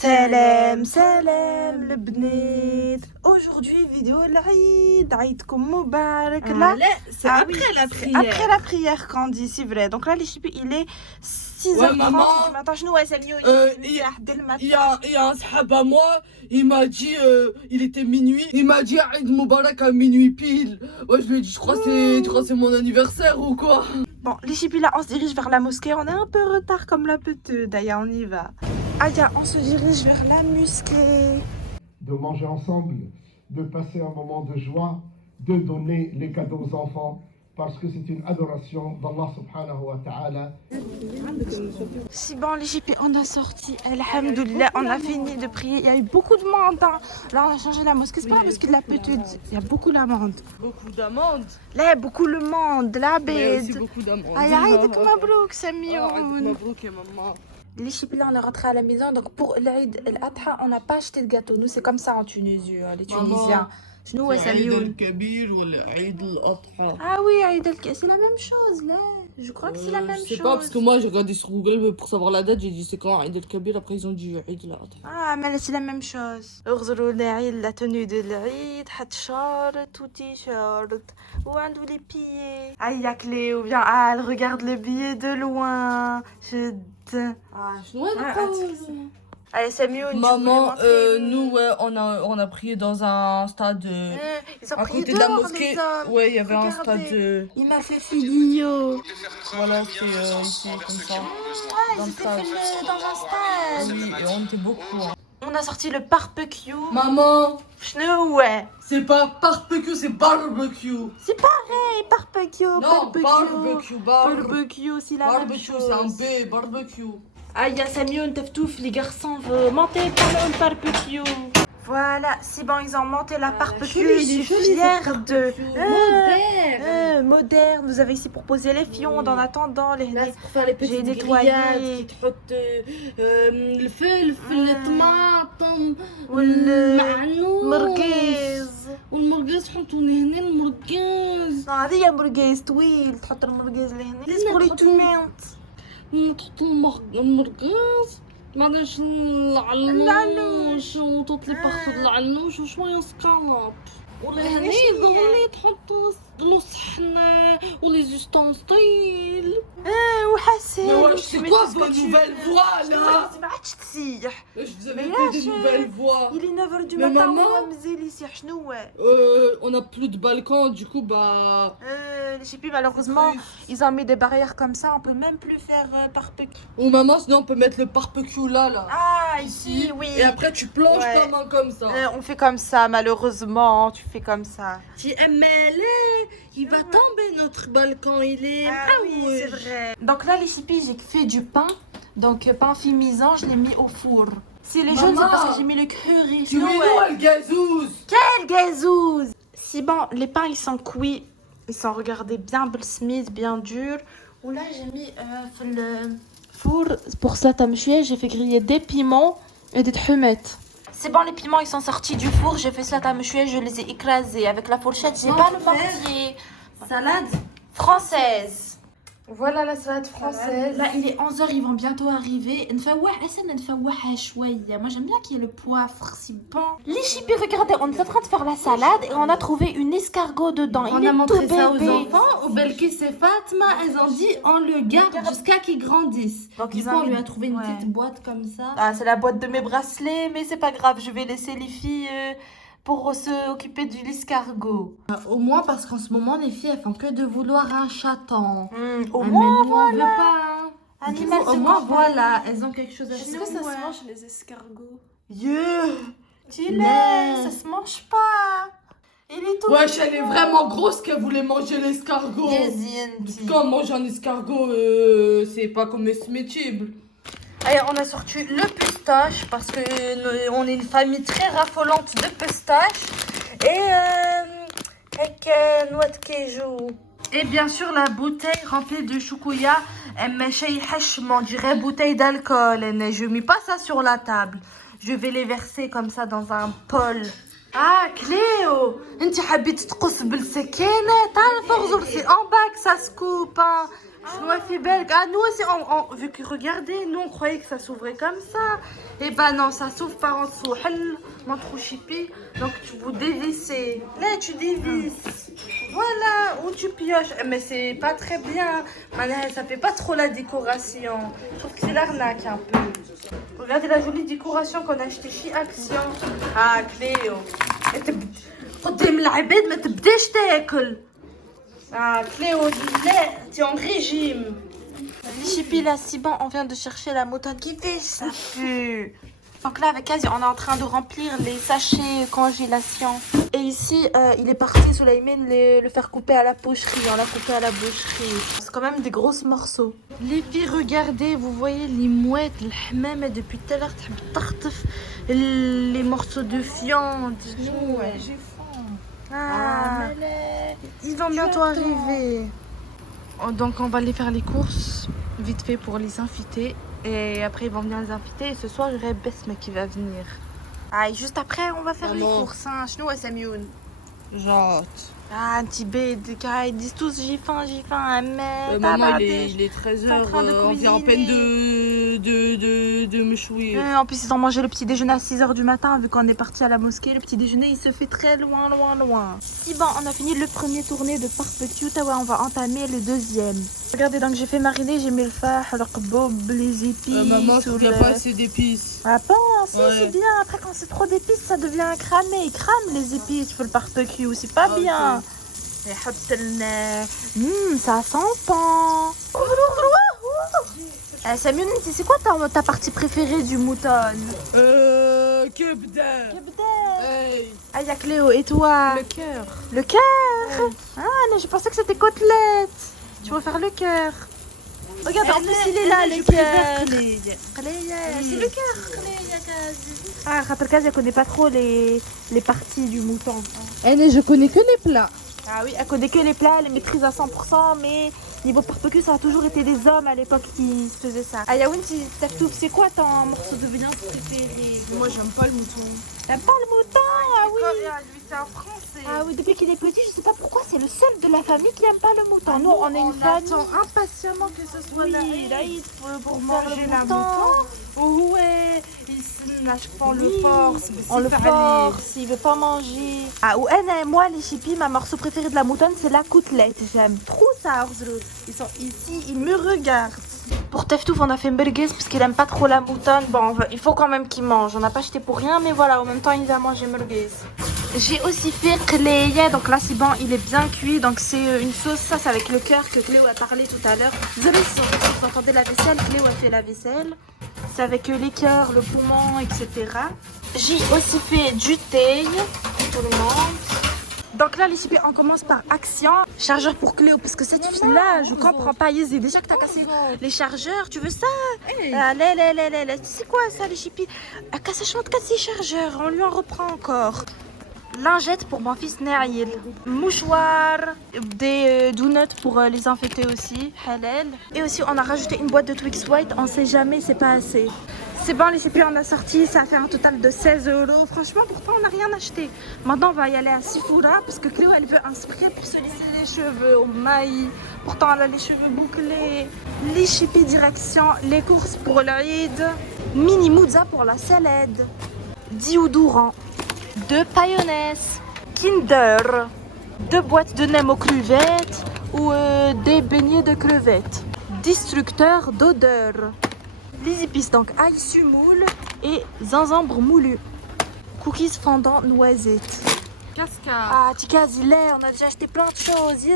Salam, salam, le bnit. Aujourd'hui, vidéo l'Aïd. Aïdkoum Moubarak. Là, c'est après la prière. Après la prière qu'on dit, c'est vrai. Donc là, les chipis, il est 6h30 du matin. Je nous Il y a un sahaba à moi, il m'a dit, il était minuit, il m'a dit Aïd Moubarak à minuit pile. Ouais, je lui ai dit, tu crois que c'est mon anniversaire ou quoi? Bon, les chipis, là, on se dirige vers la mosquée. On est un peu en retard comme la petite. D'ailleurs, on y va. Aya, on se dirige vers la mosquée. De manger ensemble, de passer un moment de joie, de donner les cadeaux aux enfants, parce que c'est une adoration d'Allah subhanahu wa ta'ala. Si bon, les chipis, on a sorti, alhamdoulilah, on a fini de prier. Il y a eu beaucoup de monde. Hein. Là, on a changé la mosquée. C'est pas la mosquée de la petite. Il y a beaucoup d'amende. Beaucoup d'amendes. Là, beaucoup le monde. La Il y a bête. aussi beaucoup d'amendes. Aïe, aïe, mabrouk, Samioun. Mabrouk, maman. Les chipis, là, on est rentré à la maison. Donc, pour l'Aïd al-Adha, on n'a pas acheté de gâteau. Nous, c'est comme ça en Tunisie, les Tunisiens. Nous, ouais, Samioun. Ah oui, Aïd al-Kabir, c'est la même chose, là. Je crois que c'est la même chose. Je sais pas, parce que moi j'ai regardé sur Google pour savoir la date, j'ai dit c'est quand Aïd al-Kabir, après ils ont dit Aïd al-Adha. Ah, mais là, c'est la même chose. اغزروا l'Aïd, la tenue de l'Aïd, hat short ou t-shirt. Ou un d'où les pieds. Ah, il y a Cléo, viens. Ah, elle regarde le billet de loin. Ah, je vois d'accord. Allez, c'est mieux. Maman, nous, ouais, on a prié dans un stade ils ont à prié côté de la dehors, mosquée. les hommes. Ouais, il y avait un Regardez. stade. Il m'a fait filio. Voilà, c'était ici, comme ça. Ouais, Dans ils le étaient stade. filmés dans un stade. Oui, et on était beaucoup. Hein. On a sorti le barbecue. Maman, Chnou, ouais. c'est pas barbecue, c'est barbecue. C'est pareil, barbecue. Non, barbecue. Barbecue, c'est la même Barbecue, chose. c'est un B, barbecue. Ah, il y a Samioun, Teftouf, les garçons veulent monter pendant le barbecue. Voilà, c'est bon, ils ont monté la barbecue. Je suis fière de. Moderne. Vous avez ici pour poser les fions en attendant les. Là, c'est pour faire les J'ai petites nettoyé. grillades qui تحط الفلفل الطماطم والمرقيز. والمرقاز تحطوا هنا المرقاز هذه مرقيز طويل تحط المرقيز لهنا. لازم pour les تحطوا- tomates. تحطوا المرقاز بعدين العنوش وتطلي باخذ العنوش وشويه سكالوب ولهني ضروري تحطوا له صحنه ولي زوستونستيل. وحسن. Mais ouais, c'est quoi vos nouvelles voix là? ما عادش تسيح. Je vous avais Mais fait là, des je- nouvelles voix. Il est 9h du Mais matin. maman- ومازال يسيح شنو هو؟ On a plus de balcon, du coup, bah. Je sais plus, malheureusement, ils ont mis des barrières comme ça, on peut même plus faire barbecue. Ou maman, sinon on peut mettre le barbecue là. Ah, ici, oui. Et après, tu plonges Ouais. ta main comme ça. On fait comme ça, malheureusement, tu fais comme ça. Tu il va tomber notre balcon, il est. oui, c'est vrai. Donc là, les chipis, j'ai fait du pain. Donc, pain fimisant, je l'ai mis au four. Si les jaunes, c'est parce que j'ai mis le curry. Tu mets nous le gazouze. Quel gazouze! Si bon, les pains, ils sont cuits. Ils sont, regardez, bien smith, bien durs. Ou là, j'ai mis le four. Pour ça, j'ai fait griller des piments et des humettes. C'est bon, les piments, ils sont sortis du four. J'ai fait ça, je les ai écrasés. Avec la fourchette, j'ai pas le mortier. Salade Française. Voilà la salade française. Là, il est 11h, ils vont bientôt arriver. Moi, j'aime bien qu'il y ait le poivre, c'est bon. Les chipis, regardez, on est en train de faire la salade et on a trouvé une escargot dedans. On a montré ça aux enfants, aux Belkis et Fatma, elles ont dit on le garde jusqu'à qu'ils grandissent. Donc, Du ils coup, ont on lui mis- a trouvé une ouais. petite boîte comme ça. Ah, c'est la boîte de mes bracelets, mais c'est pas grave, je vais laisser les filles pour s'occuper de l'escargot. Au moins, parce qu'en ce moment, les filles, elles font que de vouloir un chaton. Au Ah, moins, mais nous, on veut pas. Hein. Du Animal coup, au de moins, compagnie. voilà, elles ont quelque chose à Est-ce faire. que ça se mange, les escargots? Tu l'es, ça se mange pas. Il est tout Wesh, elle est vraiment grosse qu'elle voulait manger l'escargot. Yézinti. Quand on mange un escargot, c'est pas comestible. Allez, on a sorti le pistache parce que on est une famille très raffolante de pistache. Et avec noix de cajou. Et bien sûr la bouteille remplie de choukouya. On dirait bouteille d'alcool. Je mets pas ça sur la table. Je vais les verser comme ça dans un bol. Ah, Cléo, انت حبيتي تقص بالسكينة. تعال فغزر, c'est en bas que ça se coupe. Hein. Chinois fait belge. Ah, nous aussi, vu que regardez, nous on croyait que ça s'ouvrait comme ça. Et bah non, ça s'ouvre par en dessous. Donc tu vous dévissez. Là, tu dévisses. Voilà, où tu pioches. Mais c'est pas très bien. Ça fait pas trop la décoration. Je trouve que c'est l'arnaque un peu. Regardez la jolie décoration qu'on a acheté chez Action. Ah, Cléo. قدام العباد ما تبداش تاكل. Ah, Cléo, tu es en régime. Chippy, là, si bon, on vient de chercher la moutonne qui fait, ça pue. Donc là, avec Asie, on est en train de remplir les sachets congélation. Et ici, il est parti, Souleymane, le faire couper à la pocherie. On l'a coupé à la boucherie. C'est quand même des grosses morceaux. Les filles, regardez, vous voyez les mouettes, le hammam, depuis tout à l'heure, les morceaux de viande. Ouais, j'ai faim. Ah, ils vont bientôt arriver. Donc on va aller faire les courses vite fait pour les inviter. Et après ils vont venir les inviter. Et ce soir il y aurait Besme qui va venir. Ah, et juste après on va faire les courses. Hein. Chnou et Samioun. Genre. Ah, un petit bébé, ils disent tous j'ai faim, mais maman, il est 13h, on vient en peine de me chouiller. En plus, ils ont mangé le petit déjeuner à 6h du matin, vu qu'on est parti à la mosquée. Le petit déjeuner, il se fait très loin. Si bon, on a fini le premier tournée de barbecue, on va entamer le deuxième. Regardez, donc j'ai fait mariner, j'ai mis le fah, le kebob, les épices. Maman, il n'y a pas assez d'épices. Ah bon, si, c'est bien. Après, quand c'est trop d'épices, ça devient cramé. Ils crament les épices pour le barbecue, c'est pas bien. Ça sent bon. Samioun, c'est quoi ta partie préférée du mouton? Kebda. Hey. Ah, y'a Cléo, et toi? Le cœur. Le cœur? Ah, mais je pensais que c'était côtelette. Tu vas faire le cœur. Regarde, en plus il est là, le cœur. C'est le cœur. Ah, Khatarkaz, elle connaît pas trop les parties du mouton. Je connais que les plats. Ah oui, elle connaît que les plats, elle les maîtrise à 100%, mais niveau barbecue, ça a toujours été des hommes à l'époque qui se faisaient ça. Ah, Yaoun, c'est quoi ton morceau de viande préféré? Moi, j'aime pas le mouton. T'aimes pas le mouton? Ah oui. Lui, c'est un français. Ah oui, depuis qu'il est petit, je sais pas pourquoi, c'est le seul de la famille qui aime pas le mouton. Nous, on est une famille. On attend impatiemment que ce soit l'Aïd pour manger le la mouton. Ouais, à chaque fois on le force. On le force, il veut pas manger. Ah, ou moi, les chippies, ma morceau préféré de la moutonne, c'est la côtelette. J'aime trop ça, Orzlou. Ils sont ici, ils me regardent. Pour Teftouf, on a fait une merguez parce qu'il aime pas trop la moutonne. Bon, il faut quand même qu'il mange. On n'a pas acheté pour rien, mais voilà, en même temps, il va manger merguez. J'ai aussi fait Kléia, donc là, c'est bon, il est bien cuit. Donc, c'est une sauce, ça, c'est avec le cœur que Cléo a parlé tout à l'heure. Désolée si vous entendez la vaisselle, Cléo a fait la vaisselle. C'est avec les cœurs, le poumon, etc. J'ai aussi fait du thé pour tout le monde. Donc là, les chippies, on commence par Action. Chargeur pour Cléo, parce que cette fille-là, je comprends pas. Yézi, déjà que t'as cassé les chargeurs, tu veux ça? Allez, c'est quoi ça, les chippies? Elle casse les chargeurs, on lui en reprend encore. Lingette pour mon fils Naïl. Mouchoir, des donuts pour les infecter aussi, halal. Et aussi, on a rajouté une boîte de Twix White, on sait jamais, c'est pas assez. C'est bon, les chippies, on a sorti, ça a fait un total de 16 €. Franchement, pourtant, on n'a rien acheté. Maintenant, on va y aller à Sifoura, parce que Cléo, elle veut un spray pour se lisser les cheveux au maïs. Pourtant, elle a les cheveux bouclés. Les chippies, direction les courses pour l'Aïd. Mini Mouzza pour la salade. Dioudouran. 2 paillettes, Kinder, 2 boîtes de nem aux crevettes ou des beignets de crevettes, destructeur d'odeur, les épices donc ail semoule et gingembre moulu, cookies fondant noisette. Cascade. Ah, Tikazilé, on a déjà acheté plein de choses.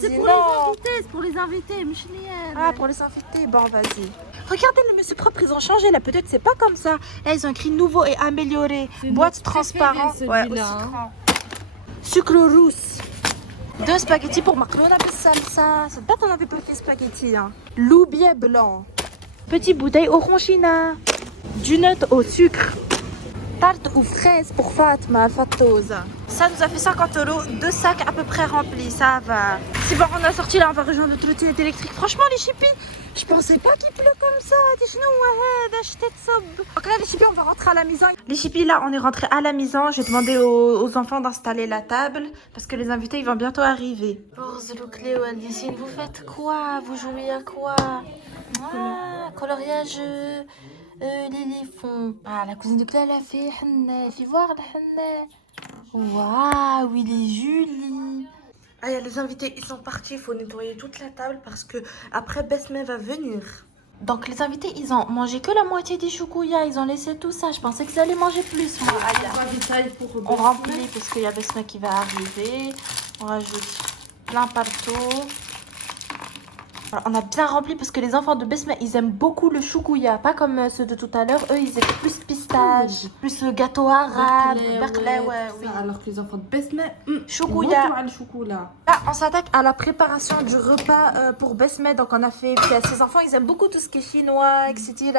C'est pour les invités, c'est pour les invités, Ah, pour les invités, bon, vas-y. Regardez, le monsieur propre, ils ont changé là. Peut-être c'est pas comme ça. Ils ont écrit nouveau et amélioré. Boîte transparente. Ouais, au citron. Sucre rousse. 2 spaghettis pour macaroni avec salsa. C'est pas qu'on avait pas fait spaghetti. Hein. Loubier blanc. Petite bouteille oranchina. Du nut au sucre. Tarte aux fraises pour Fatma, Fatosa. Ça nous a fait 50 €, 2 sacs à peu près remplis, ça va. C'est bon, on a sorti là, on va rejoindre le trottinette électrique. Franchement, les chippies, je pensais pas qu'il pleut comme ça. Donc là, les chippies, on va rentrer à la maison. Les chippies, là, on est rentré à la maison. J'ai demandé aux enfants d'installer la table parce que les invités, ils vont bientôt arriver. Bonjour Cléo, Alicine, vous faites quoi? Vous jouez à quoi? Ah, coloriage l'éléphant. Ah, la cousine de Cléo, elle a fait Hanna. Fais voir la Hanna. Waouh, il est joli. Ah, il y a les invités, ils sont partis. Il faut nettoyer toute la table parce que après Besme va venir. Donc les invités, ils ont mangé que la moitié des choukouya. Ils ont laissé tout ça. Je pensais qu'ils allaient manger plus. Moi, on remplit parce qu'il y a Besme qui va arriver. On rajoute plein partout. Alors, on a bien rempli parce que les enfants de Besme, ils aiment beaucoup le choukouya. Pas comme ceux de tout à l'heure. Eux, ils aiment plus pistache, plus le gâteau arabe, berkla, ouais, oui. Alors que les enfants de Besme, choukouya. le chocolat. Là, on s'attaque à la préparation du repas pour Besme. Donc, on a fait. Ces enfants, ils aiment beaucoup tout ce qui est chinois, etc.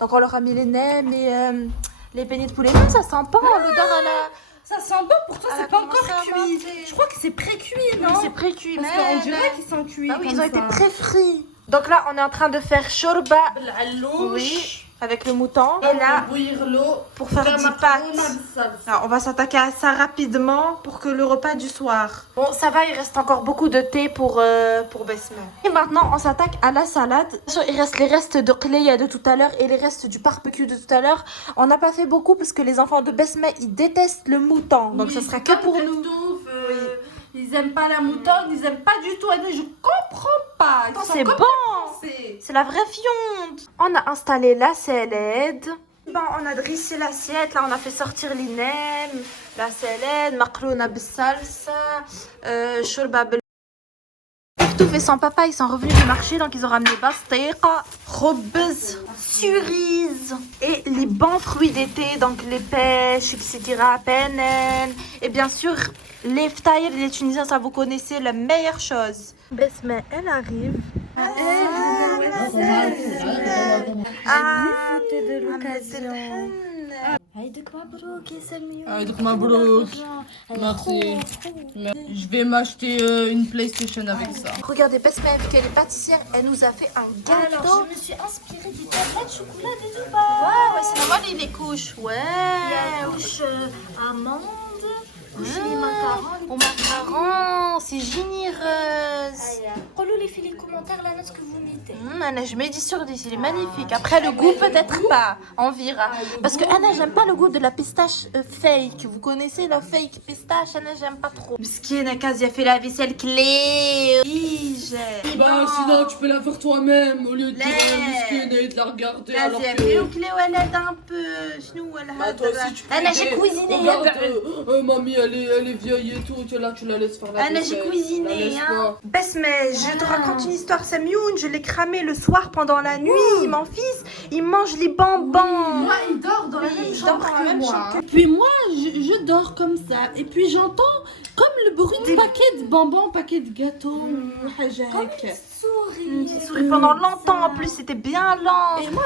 Donc, on leur a mis les nems et les beignets de poulet. Non, ça sent pas l'odeur à la. Ça sent bon, pour toi, Elle a c'est pas commencé encore à cuit. manger. Je crois que c'est pré-cuit, Oui, non? c'est pré-cuit. Parce Mais qu'on dirait qu'ils sont cuits. bah oui, comme ils ont été ça. pré-frits. Donc là, on est en train de faire shorba. Oui, avec le mouton. Et là, bouillir l'eau pour faire 10 pâtes. Alors, on va s'attaquer à ça rapidement pour que le repas du soir. Bon, ça va, il reste encore beaucoup de thé pour Besme. Et maintenant, on s'attaque à la salade. Il reste les restes de Cléa de tout à l'heure et les restes du barbecue de tout à l'heure. On n'a pas fait beaucoup parce que les enfants de Besme, ils détestent le mouton. Donc, ça sera que pour nous. Ils aiment pas la moutarde, ils aiment pas du tout. Je comprends pas. C'est bon. C'est la vraie viande. On a installé la salade. Bon, on a dressé l'assiette. Là, on a fait sortir les nems, la salade, makrona بالصلصة, shorba bel. Tout fait sans papa, ils sont revenus du marché, donc ils ont ramené basteqa, khobz, cerise et les bons fruits d'été, donc les pêches, etc., penen. Et bien sûr, les ftaïr, les Tunisiens, ça vous connaissez, la meilleure chose. Besme, elle arrive. C'était de l'occasion. Aïdouk mabrouk, Samir. Aïdouk mabrouk. Merci. Je vais m'acheter une PlayStation avec ça. Regardez, Besme, vu qu'elle est pâtissière, elle nous a fait un gâteau. Alors, je me suis inspirée des tablettes chocolat de Dubaï. Ouais, c'est normal, il les couche. Ouais. Il y a la couche amande, couche les macarons. Au macaron, c'est généreuse. Relou les commentaires, la note que vous mettez. Anna, je mets 10 sur 10, il est magnifique. Après, le goût, peut-être pas. On verra. Parce que Anna, j'aime pas le goût de la pistache fake. Vous connaissez la fake pistache? Anna, j'aime pas trop. Miskine, Kaz, il a fait la vaisselle clé. Bah, sinon, tu peux la faire toi-même au lieu de dire Miskine et de la regarder. Kaz, Alors il a que... fait le clé, elle aide un peu. Bah, toi aussi, tu peux Anna, aider. j'ai cuisiné. Regarde, mamie, elle est vieille et tout. Là, tu la laisses faire la Anna, vaisselle. j'ai cuisiné. La laisse Hein. pas. Besme, je te raconte une histoire, Samioun. Je l'ai cramé le soir pendant la nuit. Mon fils, il mange les bonbons. Moi, il dort dans la Oui, même il chambre dort dans la que même moi. chambre que- Puis moi, je dors comme ça. Et puis j'entends comme le bruit de paquet de bonbons, paquet de gâteaux. Il sourit pendant longtemps. En plus, c'était bien lent. Et moi,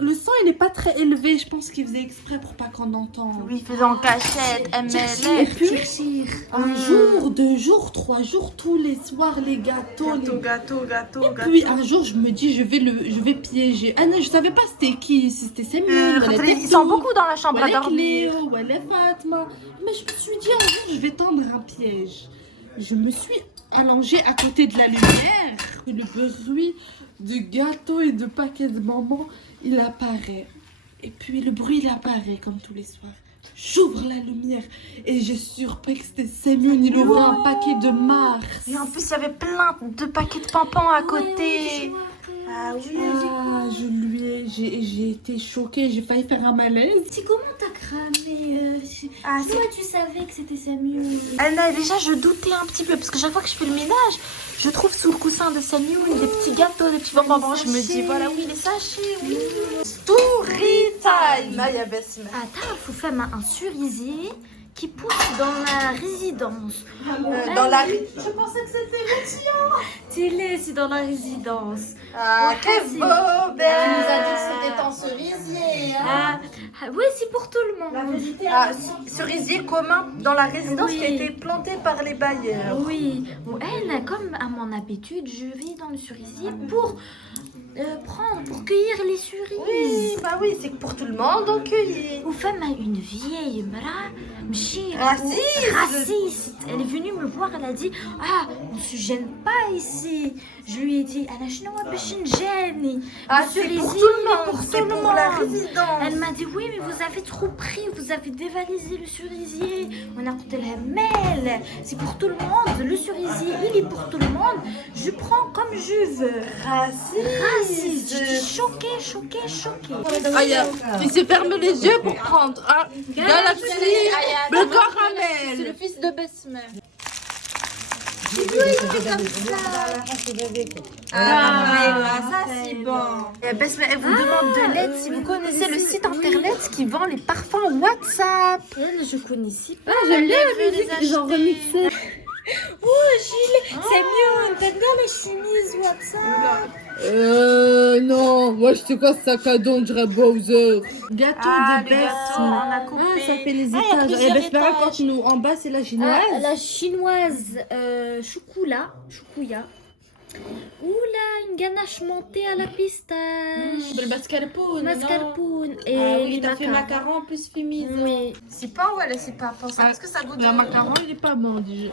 le son, il n'est pas très élevé. Je pense qu'il faisait exprès pour pas qu'on entende. Oui, il faisait en cachette, Et MLF. puis, un jour, 2 jours, 3 jours, tous les soirs, les gâteaux. Gâteau. Et puis un jour, je me dis, je vais piéger. Ah non, je savais pas c'était qui, si c'était Samuel, Ils sont beaucoup dans la chambre à dormir. Cléo, ou elle est Fatma. Mais je me suis dit, un jour, je vais tendre un piège. Je me suis allongée à côté de la lumière. Le bruit de gâteaux et de paquets de bonbons, il apparaît. Et puis le bruit, il apparaît comme tous les soirs. J'ouvre la lumière et j'ai surpris que c'était Samuel. Il ouvrait un paquet de Mars. Et en plus, il y avait plein de paquets de pampans à côté. Ah oui. Ah, j'ai été choquée, j'ai failli faire un malaise. C'est comment t'as cramé Ah, toi, tu savais que c'était Samuel. Anna, déjà, je doutais un petit peu parce que chaque fois que je fais le ménage, je trouve sous le coussin de Samuel des petits gâteaux, des petits bonbons. Je me dis, voilà, oui, les sachets, oui. Story time. Là, il y a Besme. Attends, il faut faire un cerisier qui pousse dans la résidence. Dans la... Je pensais que c'était C'est dans la résidence. Ah, quel beau Elle nous a dit que c'était en cerisier. Hein. Oui, c'est pour tout le monde. Ah, cerisier commun dans la résidence Oui. qui a été planté par les bailleurs. Oui, elle, comme à mon habitude, je vais dans le cerisier pour pour cueillir les cerises. Oui, bah oui, c'est pour tout le monde, on cueillit. Ou femme a une vieille mara, Raciste. Elle est venue me voir, elle a dit ah, on se gêne pas ici. Je lui ai dit ana shno باش نجاني. Ah, Le c'est pour cerisier, tout le il est monde, pour c'est tout le pour la monde. résidence. Elle m'a dit oui, mais vous avez trop pris, vous avez dévalisé le cerisier. On a coûté la mêle. C'est pour tout le monde. Le cerisier, il est pour tout le monde. Je prends comme je veux. Raciste. J'étais choquée. Il s'est fermé les yeux pour prendre un Galaxy, le caramel. C'est le fils de Besme. Ça c'est bon. Besme, elle vous demande de l'aide si vous connaissez le site internet qui vend les parfums WhatsApp. Elle, je connaissais pas. J'aime bien Elle la veut musique, les ils ont acheter. remixé. C'est mieux, t'as bien les chemises WhatsApp. Non, moi je sais quoi ce sac à dos, on dirait Bowser. Gâteau Ah, de les gâteaux, on Besme. a coupé. Ça fait les Ah, il y a étages. plusieurs Et Besme, étages. quand nous, en bas, c'est la chinoise. La chinoise choukouya. Oula, une ganache montée à la pistache. Le mascarpone. Mascarpone et Ah oui, les t'as fait macarons. macaron plus fémise. Oui. C'est pas ou elle c'est pas. Est-ce que ça goûte Le macaron, il est pas bon déjà.